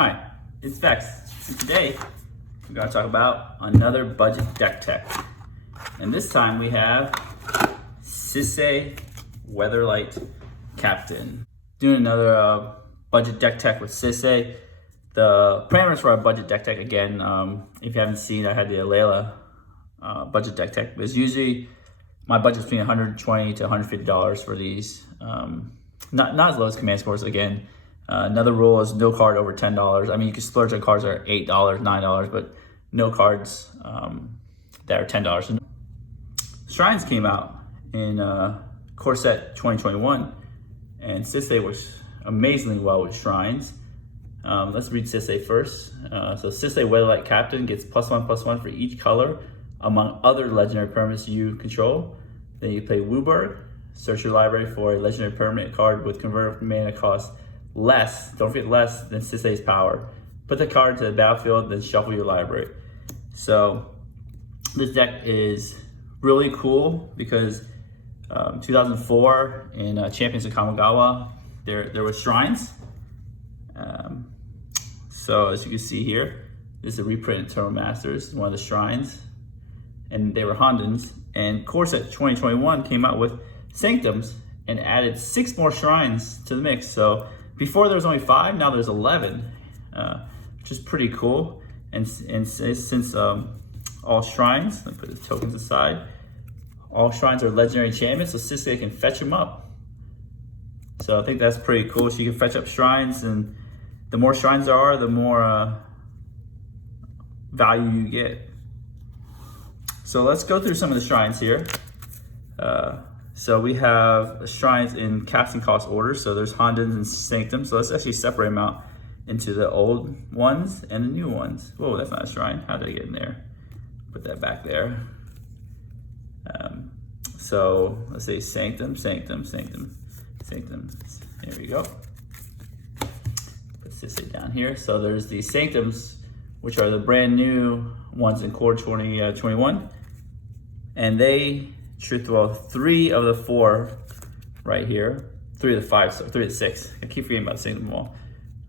Hi, it's Vex, and today we're going to talk about another budget deck tech. And this time we have Sisay Weatherlight Captain. Doing another budget deck tech with Sisay. The parameters for our budget deck tech, again, if you haven't seen, I had the Layla budget deck tech. But usually my budget's between $120 to $150 for these. Not as low as command scores, again. Another rule is no card over $10. I mean, you can splurge on cards that are $8, $9, but no cards that are $10. Shrines came out in core set 2021, and Sisay works amazingly well with Shrines. Let's read Sisay first. So Sisay Weatherlight Captain gets +1/+1 for each color among other legendary permanents you control. Then you play Wooburg. Search your library for a legendary permanent card with converted mana cost less, don't forget less, than Sisay's power. Put the card to the battlefield, then shuffle your library. So this deck is really cool because 2004 in Champions of Kamigawa, there was Shrines. So as you can see here, this is a reprint of Eternal Masters, one of the Shrines, and they were Hondens. And Core Set 2021 came out with Sanctums and added 6 more Shrines to the mix. So before there was only 5, now there's 11, which is pretty cool. And since all Shrines, let me put the tokens aside, all Shrines are legendary enchantments, so Sisay can fetch them up. So I think that's pretty cool. So you can fetch up Shrines, and the more Shrines there are, the more value you get. So let's go through some of the Shrines here. So we have Shrines in casting cost order. So there's Hondens and Sanctums. So let's actually separate them out into the old ones and the new ones. Whoa, that's not a Shrine. How did I get in there? Put that back there. So let's say Sanctum, Sanctum, Sanctum, Sanctum. There we go. Put Sisay down here. So there's the Sanctums, which are the brand new ones in Core 2021. And they should throw 3 of the 4 right here. 3 of the 5, so 3 of the 6. I keep forgetting about saying them all.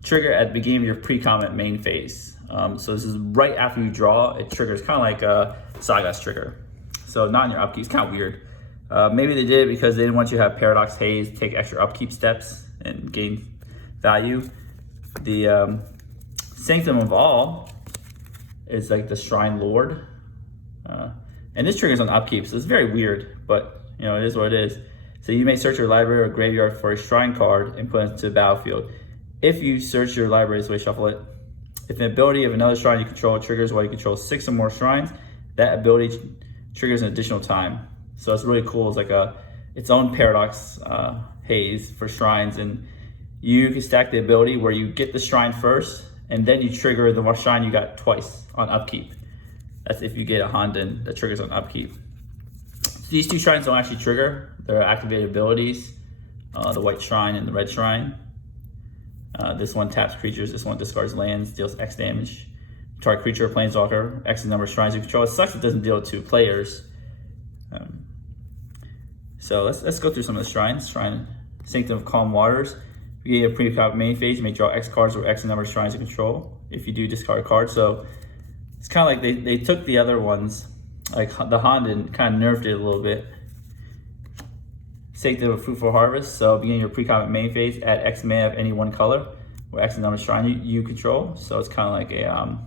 Trigger at the beginning of your pre-combat main phase. So this is right after you draw. It triggers kind of like a Sagas trigger. So not in your upkeep. It's kind of weird. Maybe they did it because they didn't want you to have Paradox Haze, take extra upkeep steps, and gain value. The Sanctum of All is like the Shrine Lord. And this triggers on upkeep, so it's very weird, but you know, it is what it is. So you may search your library or graveyard for a Shrine card and put it to the battlefield. If you search your library, this way, shuffle it. If an ability of another Shrine you control triggers while you control 6 or more Shrines, that ability triggers an additional time. So it's really cool. It's like its own Paradox Haze for Shrines, and you can stack the ability where you get the Shrine first, and then you trigger the Shrine you got twice on upkeep. That's if you get a Honden that triggers on upkeep. These 2 Shrines don't actually trigger. They're activated abilities, the White Shrine and the Red Shrine. This one taps creatures, this one discards lands, deals X damage. Target creature or planeswalker, X number of Shrines you control. It sucks it doesn't deal to players. So let's go through some of the Shrines. Shrine Sanctum of Calm Waters. If you get a pre-combat main phase, you may draw X cards or X number of Shrines you control. If you do, discard a card. So it's kind of like they took the other ones, like the Honden, kind of nerfed it a little bit. Sanctum of Fruitful Harvest. So beginning your pre-combat main phase, add X mana of any one color or X number of Shrine you control. So it's kind of like a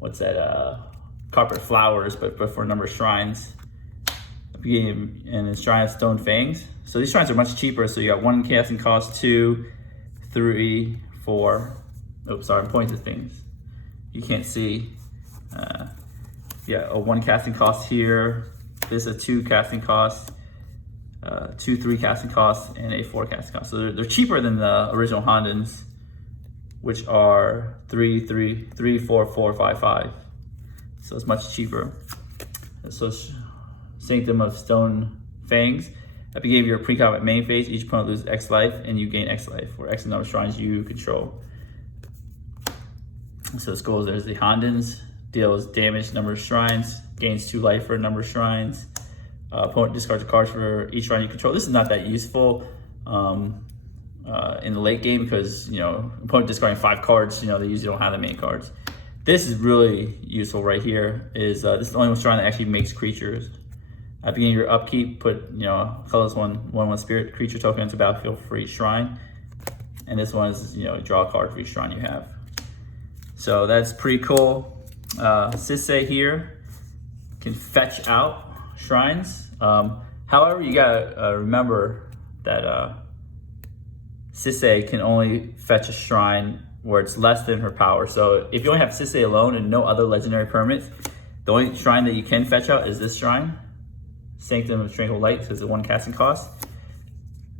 what's that? Carpet Flowers, but for a number of Shrines. Beginning and then Shrine of Stone Fangs. So these Shrines are much cheaper. So you got 1 casting cost, 2, 3, 4. Oops, sorry, I'm pointing to things you can't see. Yeah, a 1 casting cost here. This is a 2 casting cost, 2, 3 casting cost, and a 4 casting cost. So they're cheaper than the original Hondens, which are 3, 3, 3, 4, 4, 5, 5. So it's much cheaper. So Sanctum of Stone Fangs. At the beginning of your pre-combat main phase, each opponent loses X life, and you gain X life, or X number of Shrines you control. So this goes, there's the Hondens, deals damage number of Shrines, gains 2 life for a number of Shrines. Opponent discards a card for each Shrine you control. This is not that useful. in the late game because, you know, opponent discarding 5 cards, you know, they usually don't have that many cards. This is really useful right here. This is the only shrine that actually makes creatures. At the beginning of your upkeep, put, you know, colorless 1/1 spirit creature token into battlefield for each shrine. And this one is, you know, draw a card for each shrine you have. So that's pretty cool. Sisay here can fetch out shrines. However, you gotta remember that Sisay can only fetch a shrine where it's less than her power. So if you only have Sisay alone and no other legendary permanents, the only shrine that you can fetch out is this shrine, Sanctum of Tranquil Light, because it's a 1 casting cost.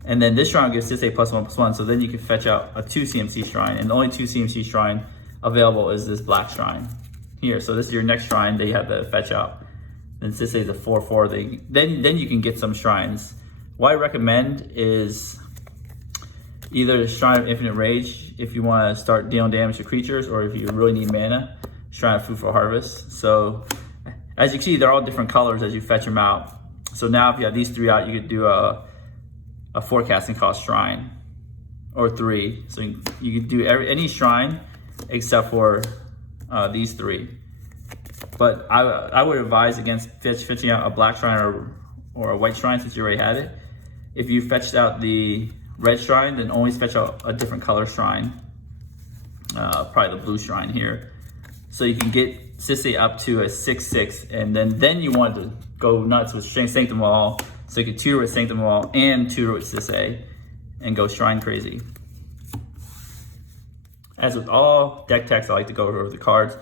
And then this shrine gives Sisay +1/+1, so then you can fetch out a 2 CMC shrine, and the only 2 CMC shrine available is this black shrine here. So this is your next shrine that you have to fetch out. Then Sisay is a 4/4. Then you can get some shrines. What I recommend is either Shrine of Infinite Rage if you want to start dealing damage to creatures, or if you really need mana, Shrine of Fruitful Harvest. So as you can see, they're all different colors as you fetch them out. So now if you have these 3 out, you could do a 4 casting cost shrine, or 3. So you could do any shrine except for these 3. But I would advise against fetching out a black shrine or a white shrine since you already had it. If you fetched out the red shrine, then always fetch out a different color shrine, probably the blue shrine here. So you can get Sisay up to a 6/6, and then you want to go nuts with Sanctum Wall, so you can tutor with Sanctum Wall and tutor with Sisay and go shrine crazy. As with all deck techs, I like to go over the cards.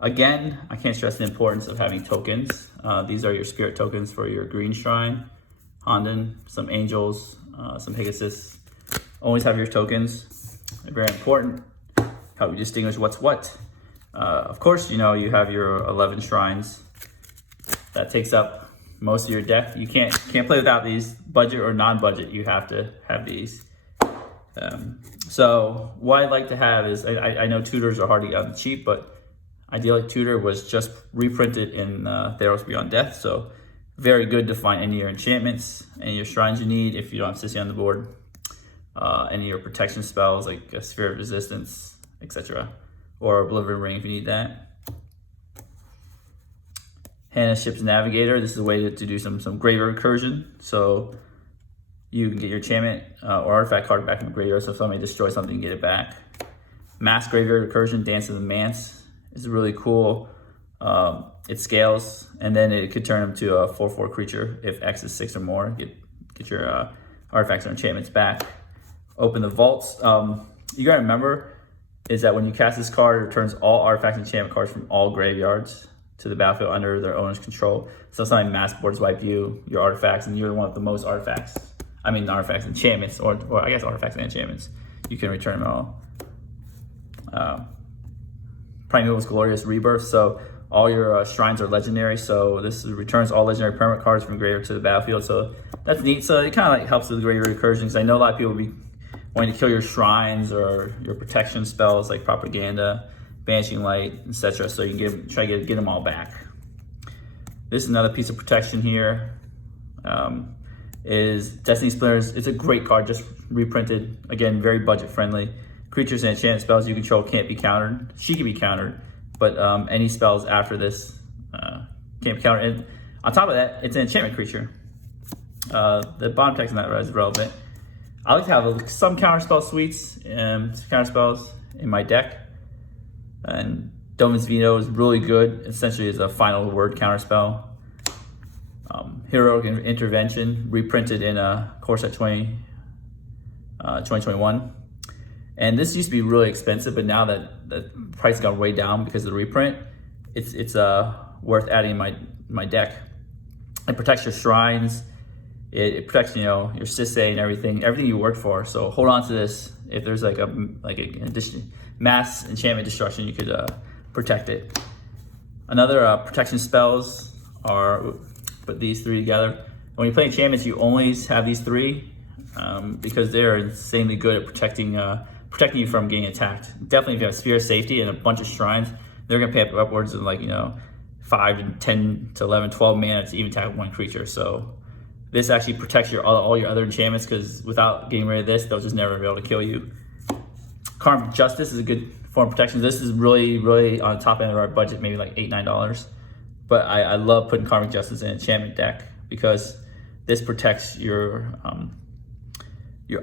Again, I can't stress the importance of having tokens. These are your spirit tokens for your green shrine, Honden, some angels, some Pegasus. Always have your tokens. They're very important. Help you distinguish what's what. Of course, you know, you have your 11 shrines. That takes up most of your deck. You can't play without these, budget or non-budget. You have to have these. So what I'd like to have is, I know tutors are hard to get on the cheap, but Idyllic Tutor was just reprinted in Theros Beyond Death. So very good to find any of your enchantments, any of your shrines you need if you don't have Sisay on the board. Any of your protection spells like a Sphere of Resistance, etc. Or Oblivion Ring if you need that. Hannah's Ship's Navigator. This is a way to do some graveyard recursion. So you can get your enchantment or artifact card back from the graveyard. So if somebody destroys something, you get it back. Mass Graveyard Recursion, Dance of the Manse is really cool. It scales, and then it could turn them to a 4/4 creature if X is 6 or more. Get your artifacts or enchantments back. Open the vaults. You gotta remember is that when you cast this card, it returns all artifacts and enchantment cards from all graveyards to the battlefield under their owner's control. So if something mass boards wipe you, your artifacts, and you're the one with the most artifacts. I mean artifacts, enchantments, or I guess artifacts and enchantments. You can return them all. Primeval's Glorious Rebirth. So all your shrines are legendary. So this returns all legendary permanent cards from graveyard to the battlefield. So that's neat. So it kind of like helps with the graveyard recursion, because I know a lot of people will be wanting to kill your shrines or your protection spells like Propaganda, Banishing Light, etc. So you can try to get them all back. This is another piece of protection here. Is Destiny Splinters. It's a great card, just reprinted. Again, very budget friendly. Creatures and enchantment spells you control can't be countered. She can be countered, but any spells after this can't be countered. And on top of that, it's an enchantment creature. The bottom text in that is relevant. I like to have some counterspell suites and counterspells in my deck. And Domin's Veto is really good. Essentially, is a final word counterspell. Heroic Intervention, reprinted in Core Set 2021. And this used to be really expensive, but now that the price has gone way down because of the reprint, it's worth adding in my deck. It protects your shrines. It protects, you know, your Sisay and everything you work for. So hold on to this. If there's like an addition, mass enchantment destruction, you could protect it. Another protection spells are put these 3 together. When you play enchantments, you always have these 3 because they're insanely good at protecting you from getting attacked. Definitely, if you have Sphere of Safety and a bunch of shrines, they're gonna pay up upwards of 5 to 10 to 11, 12 mana to even attack one creature. So This actually protects all your other enchantments, because without getting rid of this, they'll just never be able to kill you. Karmic Justice is a good form of protection. This is really on the top end of our budget, maybe like $8, $9. But I love putting Karmic Justice in an enchantment deck, because this protects your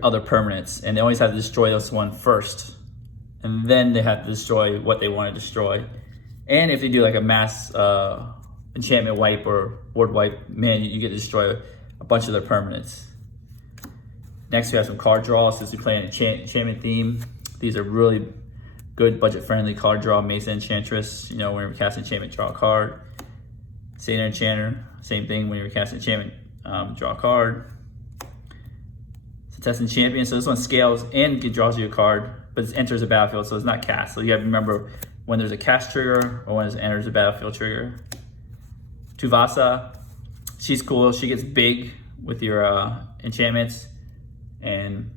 other permanents, and they always have to destroy this one first, and then they have to destroy what they want to destroy. And if they do like a mass enchantment wipe or board wipe, man, you get to destroy a bunch of their permanents. Next, we have some card draw. Since we play an enchantment theme, these are really good budget-friendly card draw. Mesa Enchantress, you know, when you're casting enchantment, draw a card. Satyr Enchanter, same thing. When you're casting enchantment, draw a card. Testing Champion, so this one scales and draws you a card, but it enters a battlefield, so it's not cast. So you have to remember when there's a cast trigger or when it enters a battlefield trigger. Tuvasa, she's cool. She gets big with your enchantments, and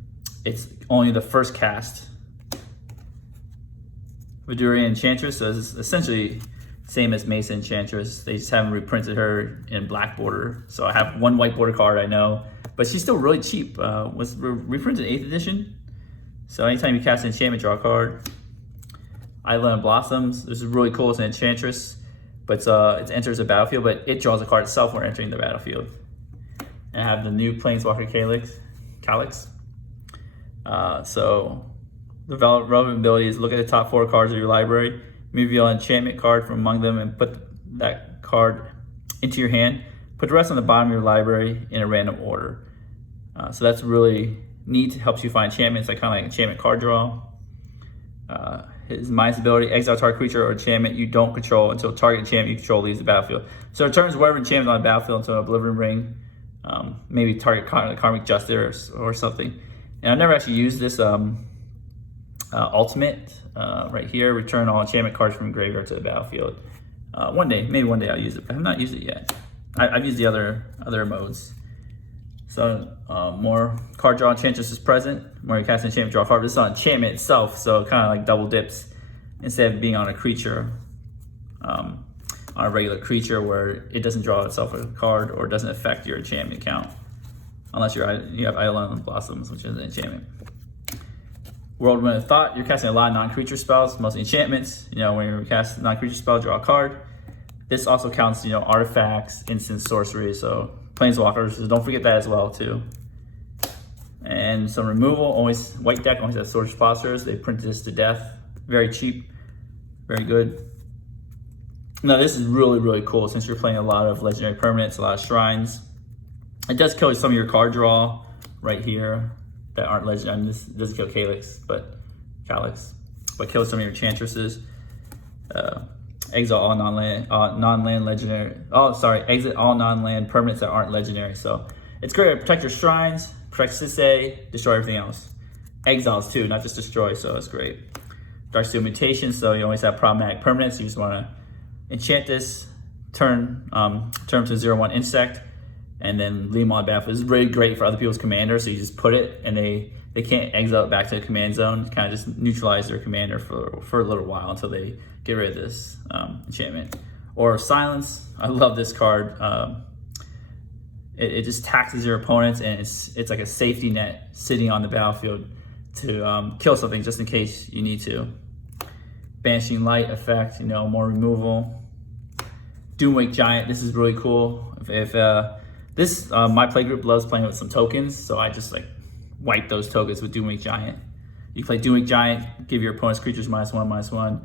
it's only the first cast. Vidurian Enchantress, so it's essentially same as Mesa Enchantress. They just haven't reprinted her in black border. So I have one white border card, I know, but she's still really cheap. Was reprinted 8th edition. So anytime you cast an enchantment, draw a card. Island of Blossoms, this is really cool. It's an Enchantress, but it enters a battlefield, but it draws a card itself when entering the battlefield. And I have the new Planeswalker Calyx. So the relevant ability is look at the top 4 cards of your library, reveal an enchantment card from among them, and put that card into your hand. Put the rest on the bottom of your library in a random order. So that's really neat. Helps you find enchantments, like kind of like enchantment card draw. His minus ability, exile target creature or enchantment you don't control until target enchantment you control leaves the battlefield. So it turns whatever enchantment on the battlefield into an Oblivion Ring, maybe target Karmic Justice or something. And I've never actually used this ultimate right here, return all enchantment cards from graveyard to the battlefield. Maybe one day I'll use it, but I've not used it yet. I've used the other modes. So more card draw. Enchantress is present. Where you cast an enchantment, draw a card. This is on enchantment itself, so it kind of like double dips instead of being on a creature, on a regular creature where it doesn't draw itself a card or doesn't affect your enchantment count, unless you have Island of Blossoms, which is an enchantment. Whirlwind of Thought, you're casting a lot of non-creature spells, mostly enchantments. You know, when you cast a non-creature spell, draw a card. This also counts, you know, artifacts, instant sorcery, so Planeswalkers, so don't forget that as well too. And some removal, always white deck, always has Sorcerer's Postures. They printed this to death. Very cheap, very good. Now this is really cool since you're playing a lot of legendary permanents, a lot of shrines. It does kill some of your card draw right here that aren't legendary. I mean, this doesn't kill Calyx, but kills some of your enchantresses. Exile all non-land legendary. Exit all non-land permanents that aren't legendary. So it's great to protect your shrines, protect Sisay, destroy everything else. Exiles too, not just destroy. So it's great. Darksteel Mutation. So you always have problematic permanents. You just want to enchant this, turn to 0/1 insect, and then leave them on the battlefield. This is really great for other people's commanders. So you just put it, and they can't exile it back to the command zone. Kind of just neutralize their commander for a little while until they get rid of this enchantment. Or Silence. I love this card. It just taxes your opponents, and it's like a safety net sitting on the battlefield to kill something just in case you need to. Banishing Light effect, you know, more removal. Doomwake Giant. This is really cool. If my playgroup loves playing with some tokens, so I just like wipe those tokens with Doomwake Giant. You play Doomwake Giant, give your opponent's creatures -1/-1.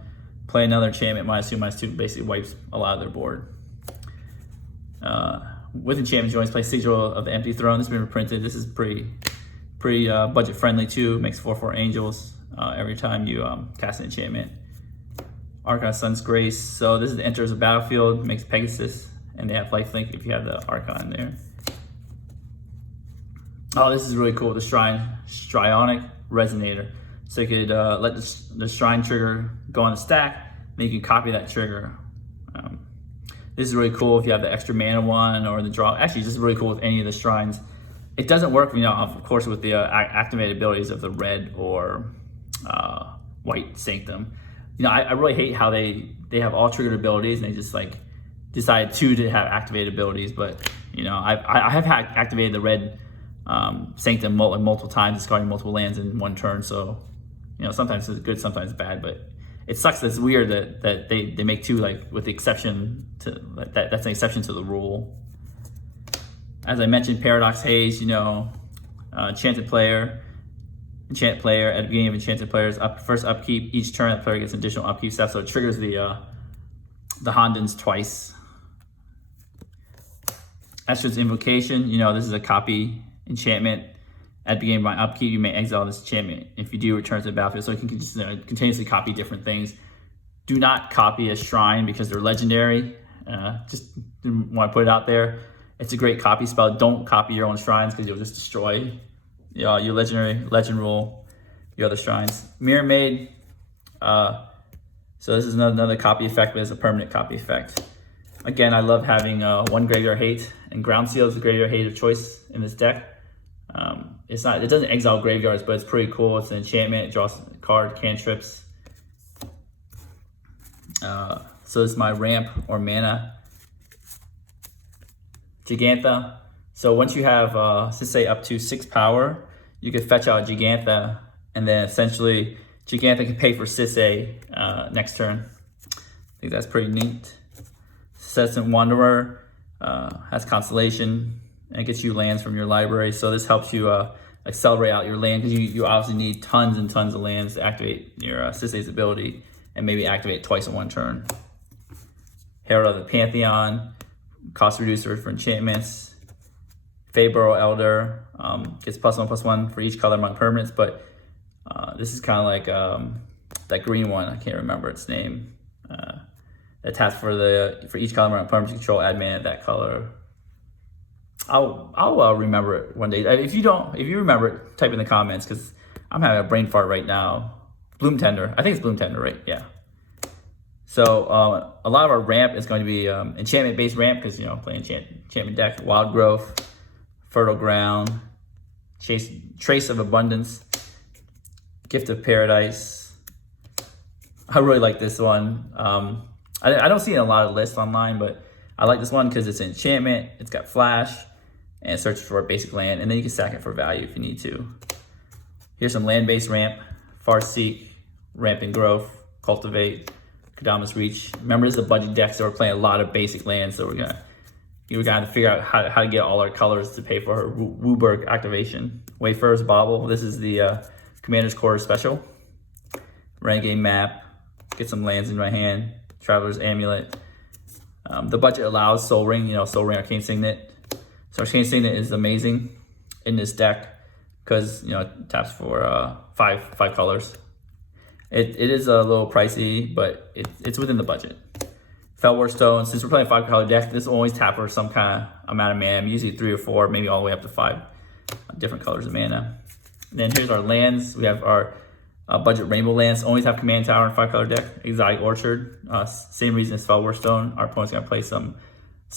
Play another enchantment -2/-2, basically wipes a lot of their board. With enchantments, you always play Sigil of the Empty Throne. This has been reprinted. This is pretty budget friendly too. Makes 4/4 angels every time you cast an enchantment. Archon of Sun's Grace. So this enters a battlefield, makes Pegasus, and they have lifelink if you have the Archon there. Oh, this is really cool. The Strionic Resonator. So you could let the Shrine trigger go on the stack, then you can copy that trigger. This is really cool if you have the extra mana one or the draw. Actually, this is really cool with any of the Shrines. It doesn't work, you know, of course, with the activated abilities of the red or white Sanctum. You know, I really hate how they have all triggered abilities and they just like decide to have activated abilities, but you know, I have activated the red Sanctum multiple times, discarding multiple lands in one turn. So, you know, sometimes it's good, sometimes bad, but it sucks. It's weird that they make two, like, with the exception to like, that's an exception to the rule. As I mentioned, Paradox Haze, you know, enchant player at the beginning of enchanted player's first upkeep. Each turn, that player gets an additional upkeep step, so it triggers the Hondens twice. Estra's Invocation, you know, this is a copy enchantment. At the beginning of my upkeep, you may exile this enchantment. If you do, return to the battlefield. So you can just continuously copy different things. Do not copy a shrine because they're legendary. Just want to put it out there. It's a great copy spell. Don't copy your own shrines because you'll just destroy your legendary legend rule, your other shrines. Mirror Maid. So this is another copy effect, but it's a permanent copy effect. Again, I love having one Graveyard Hate, and Ground Seal is the Graveyard Hate of choice in this deck. It doesn't exile graveyards, but it's pretty cool. It's an enchantment, it draws a card, cantrips. So this is my ramp or mana. Gigantha. So once you have Sisay up to 6 power, you can fetch out Gigantha, and then essentially Gigantha can pay for Sisay next turn. I think that's pretty neat. Incessant Wanderer has Constellation, and it gets you lands from your library. So this helps you accelerate out your land, because you obviously need tons and tons of lands to activate your Sisay's ability, and maybe activate twice in one turn. Herald of the Pantheon, cost reducer for enchantments. Feyburrow Elder gets +1/+1 for each color among permanents, but this is kind of like that green one. I can't remember its name. That taps for each color among permanents you control, add mana that color. I'll remember it one day. If you remember it, type in the comments, because I'm having a brain fart right now. Bloom Tender. I think it's Bloom Tender, right? Yeah. So a lot of our ramp is going to be enchantment-based ramp, because, you know, playing enchantment deck. Wild Growth, Fertile Ground, Trace of Abundance, Gift of Paradise. I really like this one. I don't see it in a lot of lists online, but I like this one because it's an enchantment, it's got flash, and it searches for a basic land, and then you can sack it for value if you need to. Here's some land-based ramp: Farseek, Rampant Growth, Cultivate, Kodama's Reach. Remember, this is a budget deck, so we're playing a lot of basic lands, so we're gonna have to figure out how to get all our colors to pay for her Wooburg activation. Wayfarer's Bauble, this is the Commander's Quarter special. Renegade Map, get some lands in my hand. Traveler's Amulet. The budget allows Soul Ring, you know, Soul Ring, Arcane Signet. So Arcane Signet is amazing in this deck because, you know, it taps for five colors. It is a little pricey, but it's within the budget. Felwar Stone, since we're playing a 5-color deck, this will always tap for some kind of amount of mana, usually 3 or 4, maybe all the way up to 5 different colors of mana. And then here's our lands. We have our budget rainbow lands, always have Command Tower and 5-color deck. Exotic Orchard, same reason as Felwar Stone. Our opponent's gonna play some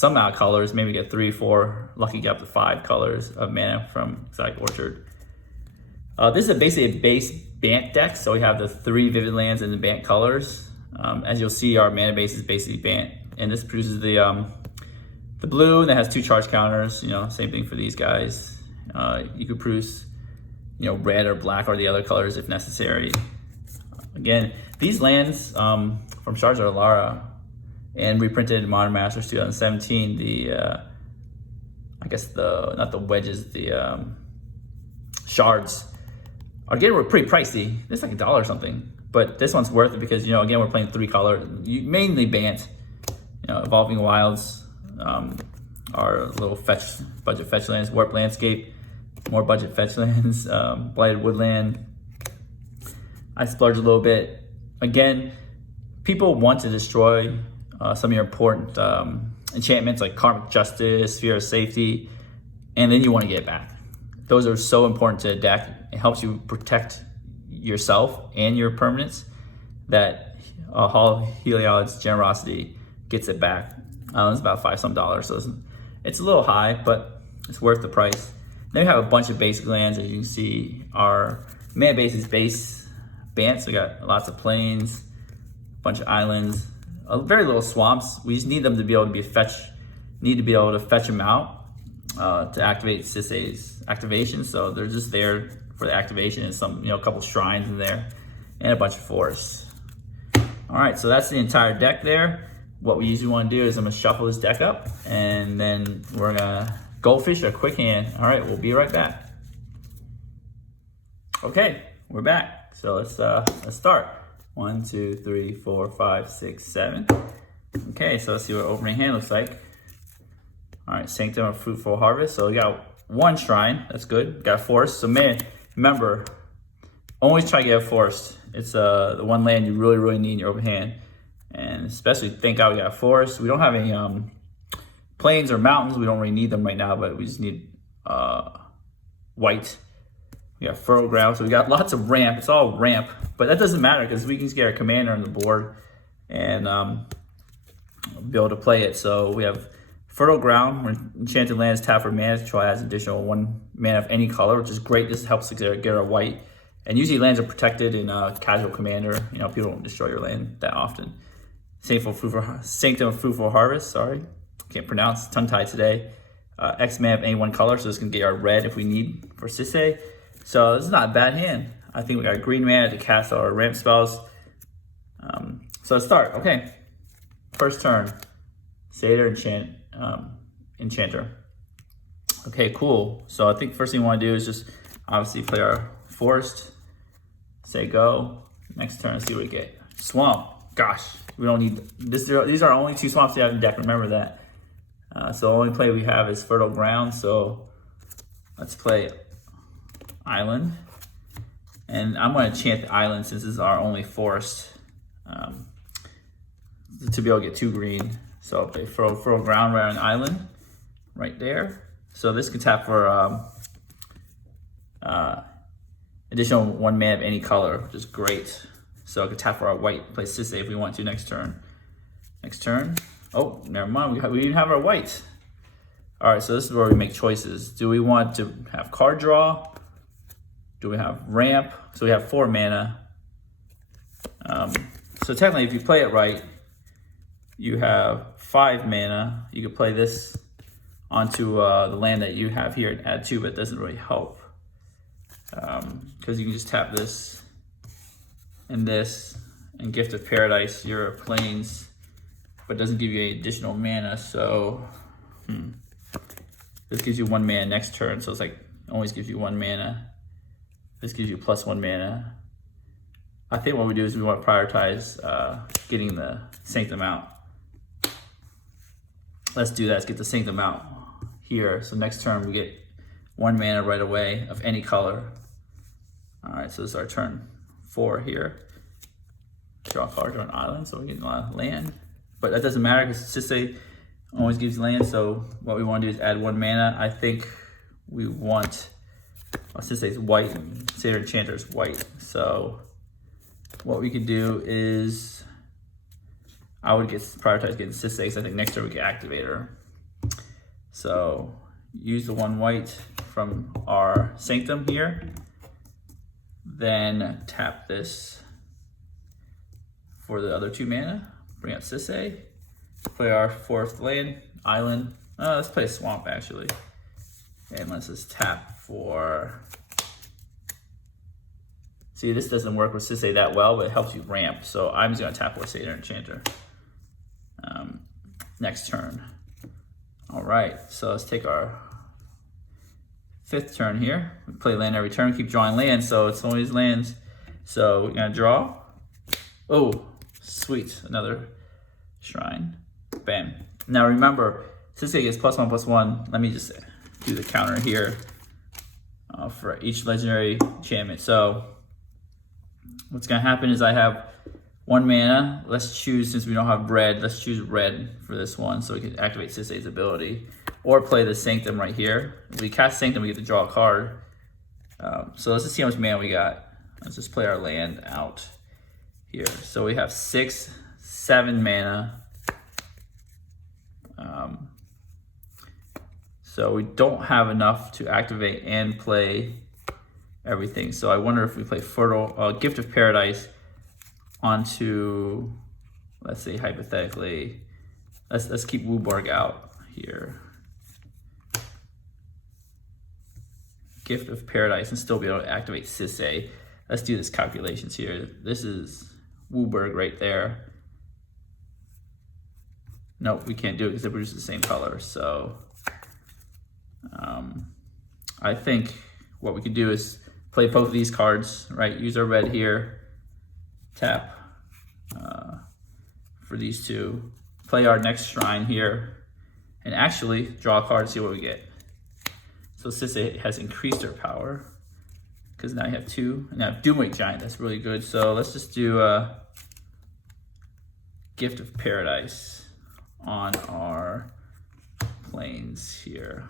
amount of colors, maybe get 3, 4, lucky get up to 5 colors of mana from Exotic Orchard. This is basically a base Bant deck, so we have the 3 vivid lands and the Bant colors. As you'll see, our mana base is basically Bant, and this produces the blue that has 2 charge counters. You know, same thing for these guys. You could produce, you know, red or black or the other colors if necessary. Again, these lands from Shards of Alara and reprinted in Modern Masters 2017, I guess not the wedges, the shards are getting pretty pricey. It's like $1 or something, but this one's worth it because, you know, again, we're playing 3 color, mainly Bant. You know, Evolving Wilds, our little budget fetch lands, Warp Landscape, more budget fetch lands, Blighted Woodland. I splurged a little bit. Again, people want to destroy some of your important enchantments like Karmic Justice, Sphere of Safety, and then you want to get it back. Those are so important to the deck. It helps you protect yourself and your permanents that Hall Heliod's Generosity gets it back. It's about $5 some, so it's a little high, but it's worth the price. Then we have a bunch of basic lands. As you can see, our mana base is base Bant, so we got lots of plains, a bunch of islands, very little swamps. We just need them to be able to fetch them out to activate Sisay's activation. So they're just there for the activation, and some, a couple shrines in there, and a bunch of forests. All right, so that's the entire deck there. What we usually want to do is I'm gonna shuffle this deck up, and then we're gonna goldfish a quick hand. All right, we'll be right back. Okay, we're back. So let's start. 1, 2, 3, 4, 5, 6, 7. Okay, so let's see what opening hand looks like. All right, Sanctum of Fruitful Harvest. So we got one shrine, that's good. Got forest. So man, remember, always try to get a forest. It's the one land you really need in your open hand. And especially, thank God we got a forest. We don't have any plains or mountains. We don't really need them right now, but we just need white. We got fertile ground, so we got lots of ramp. It's all ramp, but that doesn't matter because we can just get our commander on the board and be able to play it. So we have fertile ground, where enchanted lands tap for mana. Troy has additional 1 mana of any color, which is great. This helps get our white. And usually lands are protected in casual commander. People don't destroy your land that often. Sanctum of Fruitful Harvest, sorry. Can't pronounce, tongue-tied today. X mana of any 1 color, so this can get our red if we need for Sisay. So this is not a bad hand. I think we got green mana to cast our ramp spells. So let's start. Okay, first turn, Satyr Enchanter. Okay, cool. So I think first thing we want to do is just obviously play our forest. Say go. Next turn, let's see what we get. Swamp. Gosh, we don't need this. These are only 2 swamps we have in the deck. Remember that. So the only play we have is fertile ground. So let's play island, and I'm going to enchant the island since this is our only forest to be able to get 2 green. So I'll play fertile ground right on island, right there. So this can tap for additional 1 mana of any color, which is great. So I can tap for our white, play Sisay if we want to next turn. Next turn. Oh, never mind. We didn't have our white. All right, so this is where we make choices. Do we want to have card draw? Do we have ramp? So we have 4 mana. So technically, if you play it right, you have 5 mana. You could play this onto the land that you have here and add 2, but it doesn't really help. Because you can just tap this and Gift of Paradise, your plains, but it doesn't give you any additional mana. So this gives you 1 mana next turn. So it's like always gives you 1 mana. This gives you +1 mana. I think what we do is we want to prioritize getting the Sanctum out. Let's do that. Let's get the Sanctum out here. So next turn we get 1 mana right away of any color. All right, so this is our turn 4 here. Draw a card on an island, so we get a lot of land. But that doesn't matter because Sisay always gives land. So what we want to do is add 1 mana. I think we want Sisay's white and Satyr Enchanter's white. So what we could do is I would prioritize getting Sisay because I think next turn we can activate her. So use the 1 white from our Sanctum here. Then tap this for the other 2 mana. Bring out Sisay. Play our 4th land, island. Let's play a swamp actually. And let's just tap for... See, this doesn't work with Sisay that well, but it helps you ramp. So I'm just gonna tap with Satyr Enchanter. Next turn. All right, so let's take our 5th turn here. We play land every turn, keep drawing lands, so it's always lands. So we're gonna draw. Oh, sweet, another shrine. Bam. Now remember, Sisay gets +1/+1. Let me just do the counter here for each legendary enchantment. So what's gonna happen is I have 1 mana. Let's choose, since we don't have red, let's choose red for this one so we can activate Sisay's ability. Or play the Sanctum right here. If we cast Sanctum, we get to draw a card. So let's just see how much mana we got. Let's just play our land out here. So we have 6, 7 mana. So we don't have enough to activate and play everything. So I wonder if we play Gift of Paradise onto let's say hypothetically, let's keep Wooburg out here. Gift of Paradise and still be able to activate Sisay. Let's do this calculations here. This is Wooburg right there. Nope, we can't do it because they produce the same color. So I think what we could do is play both of these cards, right? Use our red here, tap for these two, play our next shrine here, and actually draw a card and see what we get. So Sisay has increased her power because now you have two, and now Doomwake Giant, that's really good. So let's just do a Gift of Paradise on our planes here.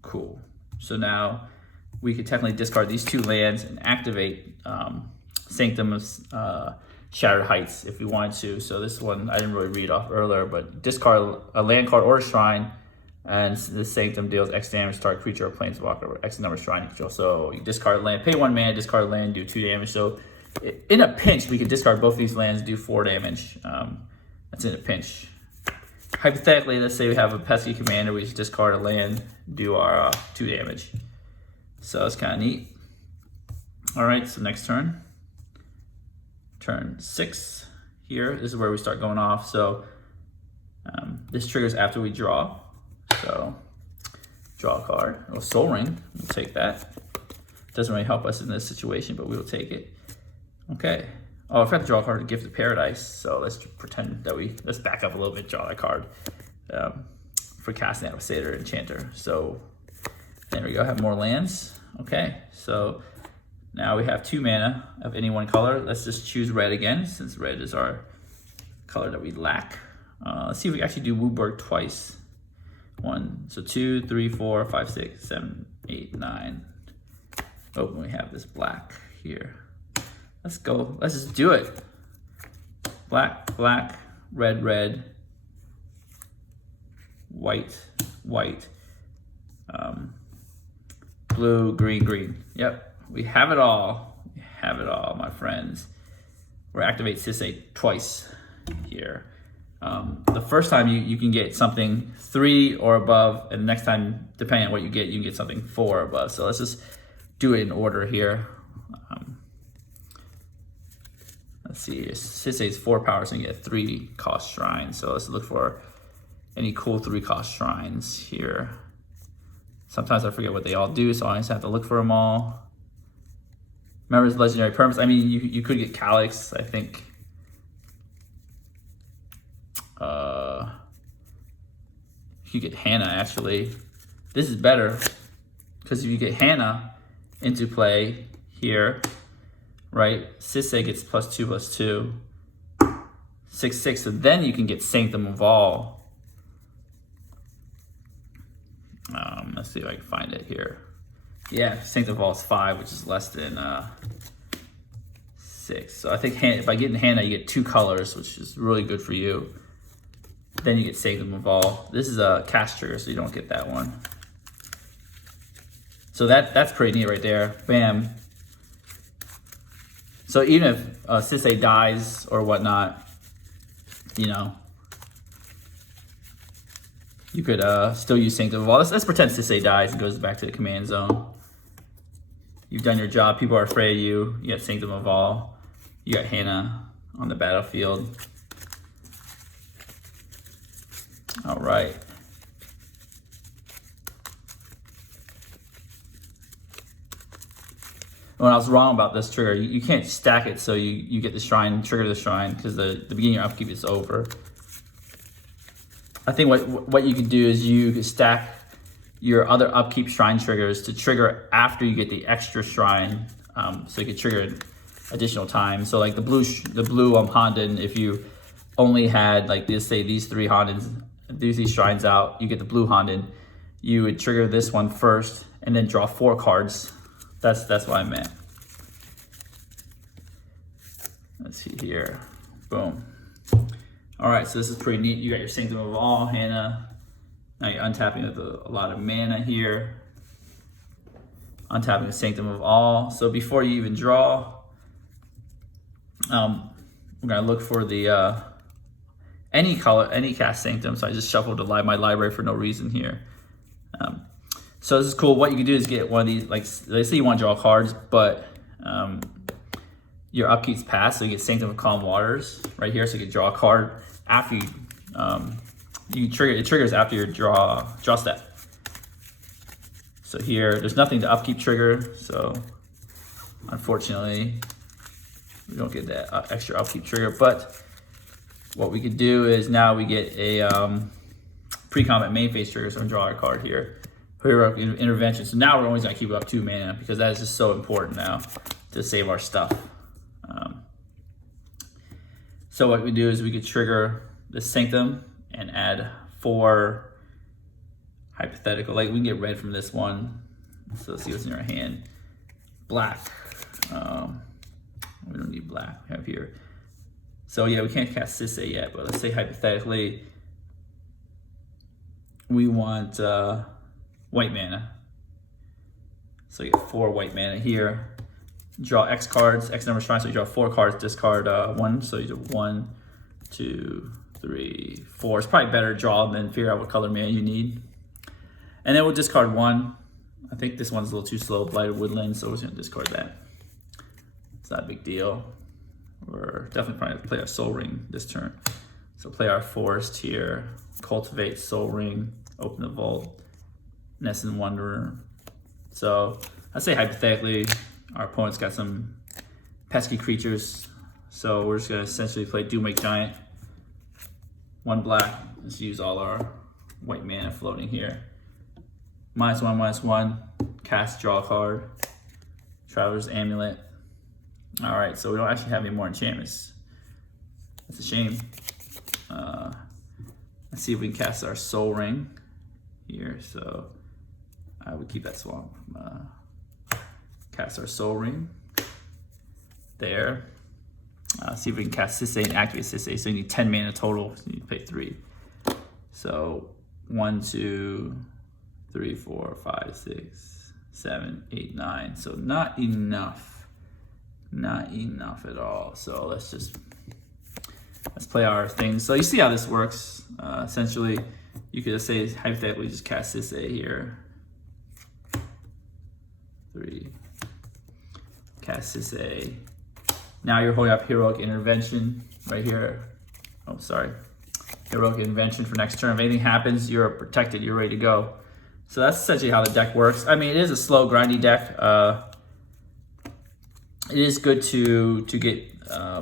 Cool. So now we could technically discard these two lands and activate Sanctum of Shattered Heights if we wanted to. So this one I didn't really read off earlier, but discard a land card or a shrine, and the Sanctum deals X damage to target creature or planeswalker or X number of shrine you control. So you discard land, pay 1 mana, discard land, do 2 damage. So in a pinch, we could discard both these lands, do 4 damage. That's in a pinch. Hypothetically, let's say we have a pesky commander, we just discard a land, do our 2 damage. So it's kind of neat. All right, so next turn. Turn 6 here. This is where we start going off. So this triggers after we draw. So draw a card. Oh, Soul Ring, we'll take that. Doesn't really help us in this situation, but we will take it. Okay. Oh, I forgot to draw a card to Gift of Paradise. So let's pretend that let's back up a little bit, draw that card for casting out with Satyr Enchanter. So there we go, have more lands. Okay, so now we have 2 mana of any one color. Let's just choose red again, since red is our color that we lack. Let's see if we actually do Wooburg twice. 2, 3, 4, 5, 6, 7, 8, 9. Oh, we have this black here. Let's go. Let's just do it. Black, black, red, red, white, white, blue, green, green. Yep, we have it all. We have it all, my friends. We're activate Sisay twice here. The first time you can get something 3 or above, and the next time, depending on what you can get something 4 or above. So let's just do it in order here. Let's see, Sisay's 4 power, so you get 3 cost shrines. So let's look for any cool 3 cost shrines here. Sometimes I forget what they all do, so I just have to look for them all. Remember, it's legendary permanents. I mean, you could get Calyx, I think. You could get Hannah, actually. This is better, because if you get Hannah into play here, right? Sisay gets +2/+2, 6/6, so then you can get Sanctum of All. Let's see if I can find it here. Yeah, Sanctum of All is 5, which is less than 6. So I think if I get in Hannah, you get 2 colors, which is really good for you. Then you get Sanctum of All. This is a cast trigger, so you don't get that one. So that's pretty neat right there. Bam. So even if Sisay dies or whatnot, you know, you could still use Sanctum of All. Let's pretend Sisay dies and goes back to the command zone. You've done your job. People are afraid of you. You got Sanctum of All. You got Hannah on the battlefield. All right. When I was wrong about this trigger, you can't stack it so you get the shrine, trigger the shrine, because the beginning of your upkeep is over. I think what you could do is you could stack your other upkeep shrine triggers to trigger after you get the extra shrine, so you could trigger additional time. So like the blue Honden, if you only had like this, say these 3 Hondens, these shrines out, you get the blue Honden, you would trigger this one first and then draw 4 cards. That's what I meant. Let's see here. Boom. All right, so this is pretty neat. You got your Sanctum of All, Hannah. Now you're untapping with a lot of mana here. Untapping the Sanctum of All. So before you even draw, We're gonna look for the any color, any cast Sanctum. So I just shuffled my library for no reason here. So this is cool. What you can do is get one of these, like let's say you want to draw cards, but your upkeep's passed, so you get Sanctum of Calm Waters right here, so you can draw a card after you it triggers after your draw step. So here, there's nothing to upkeep trigger, so unfortunately we don't get that extra upkeep trigger. But what we could do is now we get a pre-combat main phase trigger, so I'm gonna draw our card here. Hero Intervention. So now we're always gonna keep up 2 mana because that is just so important now to save our stuff. So what we do is we could trigger the Sanctum and add 4 hypothetical. Like we can get red from this one. So let's see what's in our hand. Black. We don't need black. We have here. So yeah, we can't cast Sisay yet, but let's say hypothetically we want white mana. So you get 4 white mana here. Draw X cards, X number of shrines, so you draw 4 cards, discard 1. So you do 1, 2, 3, 4. It's probably better to draw than figure out what color mana you need. And then we'll discard 1. I think this one's a little too slow, Blighted Woodland, so we're just gonna discard that. It's not a big deal. We're definitely probably play our Soul Ring this turn. So play our Forest here, Cultivate, Soul Ring, open the Vault, Nest and Wanderer. So I'd say hypothetically, our opponent's got some pesky creatures. So we're just gonna essentially play Doomwake Giant. 1 black, let's use all our white mana floating here. -1/-1, cast, draw a card. Traveler's Amulet. All right, so we don't actually have any more enchantments. That's a shame. Let's see if we can cast our Soul Ring here. So I would keep that swamp. Cast our Soul Ring there. See if we can cast Sisay and activate Sisay. So you need 10 mana total. So you need to pay 3. So 1, 2, 3, 4, 5, 6, 7, 8, 9. So not enough. Not enough at all. So let's play our things. So you see how this works. Essentially, you could just say hypothetically just cast Sisay here. 3. Cast Sisay. Now you're holding up Heroic Intervention right here. Oh, sorry. Heroic Intervention for next turn. If anything happens, you're protected. You're ready to go. So that's essentially how the deck works. I mean, it is a slow, grindy deck. It is good to get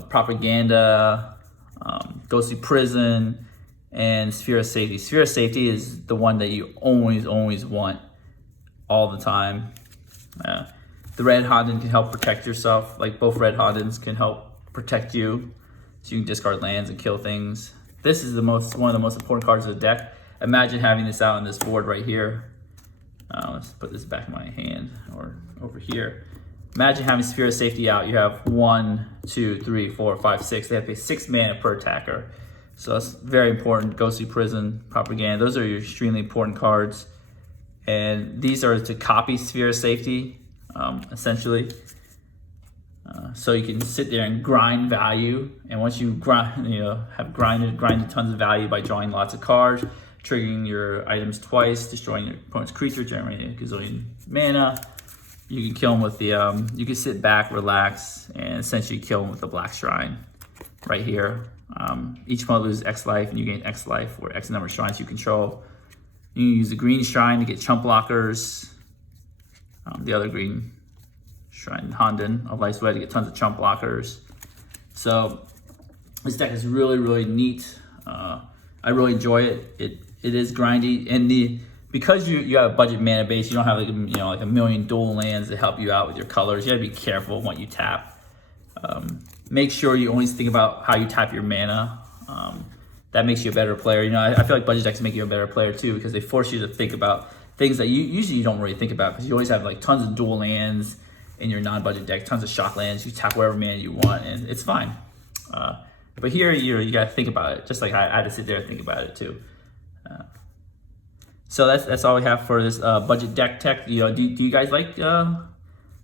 Propaganda, Ghostly Prison, and Sphere of Safety. Sphere of Safety is the one that you always want all the time. The Red Honden can help protect yourself. Like both Red Hondens can help protect you. So you can discard lands and kill things. This is one of the most important cards of the deck. Imagine having this out on this board right here. Let's put this back in my hand or over here. Imagine having Sphere of Safety out. You have 1, 2, 3, 4, 5, 6. They have to pay 6 mana per attacker. So that's very important. Ghostly Prison, Propaganda. Those are your extremely important cards. And these are to copy Sphere of Safety, essentially. So you can sit there and grind value. And once you have grinded tons of value by drawing lots of cards, triggering your items twice, destroying your opponent's creature, generating a gazillion mana. You can kill them with the, you can sit back, relax, and essentially kill them with the Black Shrine right here. Each opponent loses X life, and you gain X life, or X number of shrines you control. You can use the green shrine to get chump blockers. The other green shrine, Honden of Life's Way, to get tons of chump blockers. So this deck is really neat. I really enjoy it. It is grindy, and because you have a budget mana base, you don't have like a million dual lands to help you out with your colors. You gotta be careful what you tap. Make sure you always think about how you tap your mana. That makes you a better player. I feel like budget decks make you a better player too, because they force you to think about things that you usually don't really think about, because you always have like tons of dual lands in your non-budget deck, tons of shock lands. You tap wherever mana you want, and it's fine. But here you gotta think about it, just like I had to sit there and think about it too. So that's all we have for this budget deck tech. Do you guys like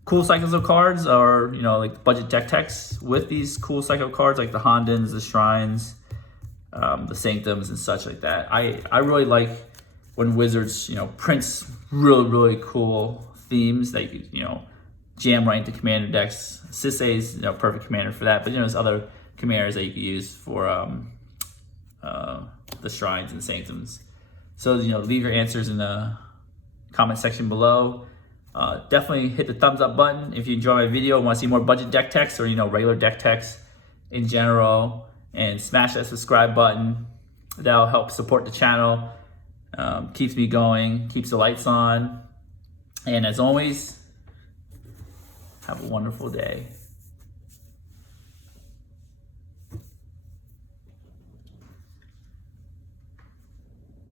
cool cycles of cards are, you know, like budget deck techs with these cool cycle cards like the Hondens, the Shrines, the Sanctums and such like that. I really like when Wizards, you know, prints really cool themes that you know, jam right into commander decks. Sisay's, you know, perfect commander for that, but you know, there's other commanders that you could use for the Shrines and Sanctums. So, you know, leave your answers in the comment section below. Definitely hit the thumbs up button if you enjoy my video and want to see more budget deck techs or, you know, regular deck techs in general, and smash that subscribe button. That'll help support the channel, keeps me going, keeps the lights on, and as always, have a wonderful day.